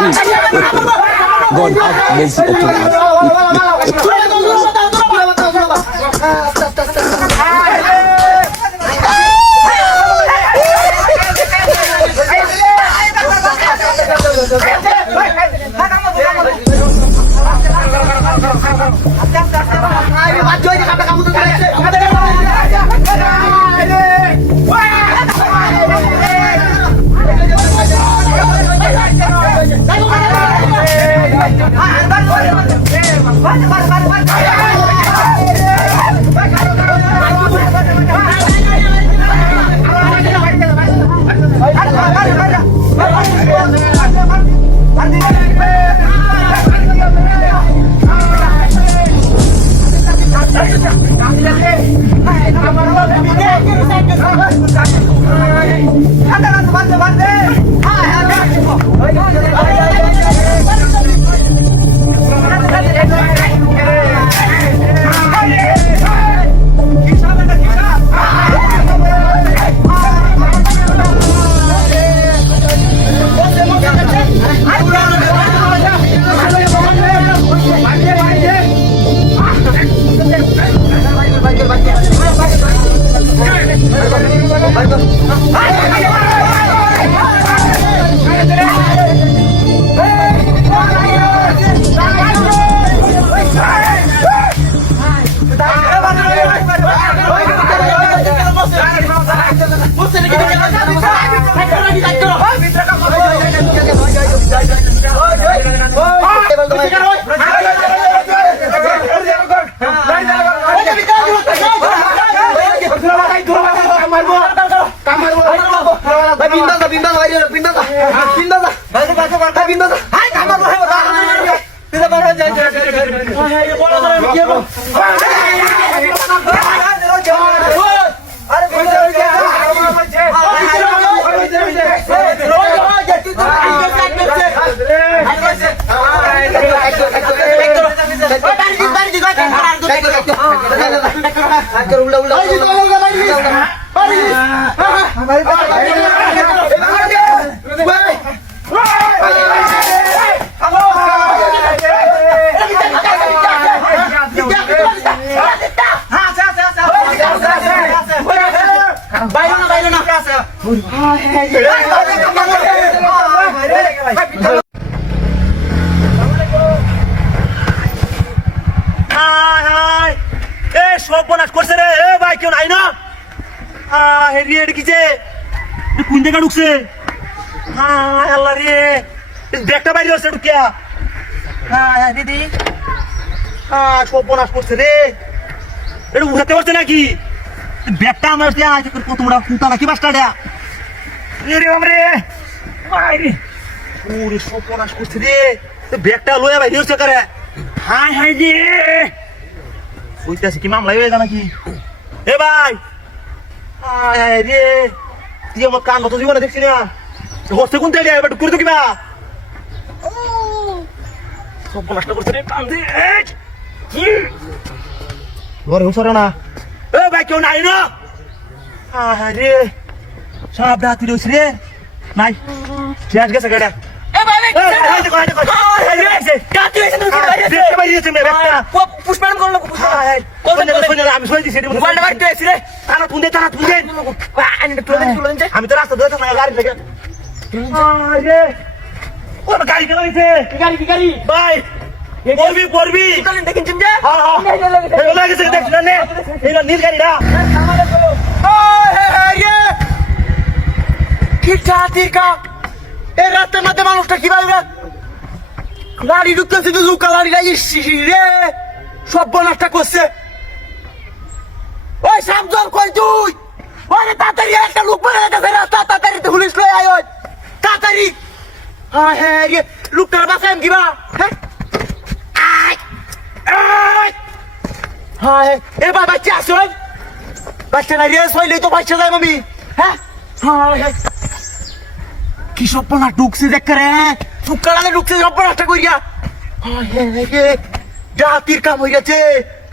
God have mercy upon সর্বনাশ করছে রে। এ ভাই কেউ নাই না? হেরি এটা কি যে কোন জায়গা ঢুকছে? আল্লাহ রে, ব্যাগটা বাইরে হচ্ছে ঢুকিয়া। দিদি সর্বনাশ করছে রে। এটা উঠাতে পারছে নাকি? ব্যাগটা আমার তোমরা কুতা নাকি বাসটা দেয়া রে বাবরে। ওরে সর্বনাশ করছে রে। ব্যাগটা লয়ে বাইরে হচ্ছে করে। হাই হাই রে, কি মামলা হয়ে যা নাকি? এ ভাই রে, তুই আমার কান কত জীবনে দেখছি না। হচ্ছে কোন থেকে এবার করে তো কিবা সব নষ্ট করছে রে। ঘরে হুসরে না। এ ভাই কেউ নাই না? রে সব রাত্রি রয়েছে রে। নাই শেষ গেছে গাড়ি। আমি তো রাস্তা ধরে গাড়ি থেকে গাড়ি চালাইছে। গাড়ি ভাই পড়বি পড়বি দেখেছেন যে নীল গাড়িটা এই রাস্তার মধ্যে মানুষটা কিভাবে গাড়ি ঢুকতেছে তো লুকা গাড়ি রে সব নষ্ট করছে। ওই সামজল কই তুই? ওরে তাড়াতাড়ি একটা লোক মারা গেছে রাস্তা, তাড়াতাড়ি পুলিশ লই আয়। ওই তাড়াতাড়ি হ্যাঁ রে লোকটার বাসায় কিবা। হ্যাঁ এবার বাচ্চা আসুন, বাচ্চা নাই রে সইলেই তো বাচ্চা যায় মামি। হ্যাঁ কি সপ্পনা ঢুকছে দেখ রে, চুক্কালালে ঢুকছে সপ্পনাটা কইয়া। জাতির কাম হয়ে গেছে।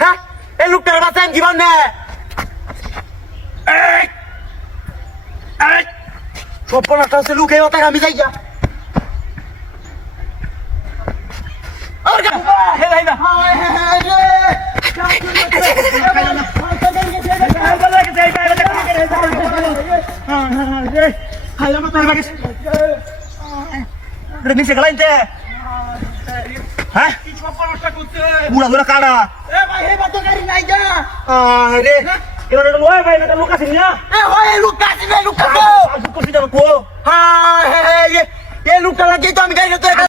হ্যাঁ এই লোকটার বাঁচান কি বান্নে সপ্পনাটা হচ্ছে লুকে ওটা আমি যাই যা। এটা নিচে গেলাইতে হ্যাঁ পুরা ধরে কাটা রে এবার এটা লয় ভাই এটা লোক আছে না লুকটা লাগিয়ে তো আমি গাড়ি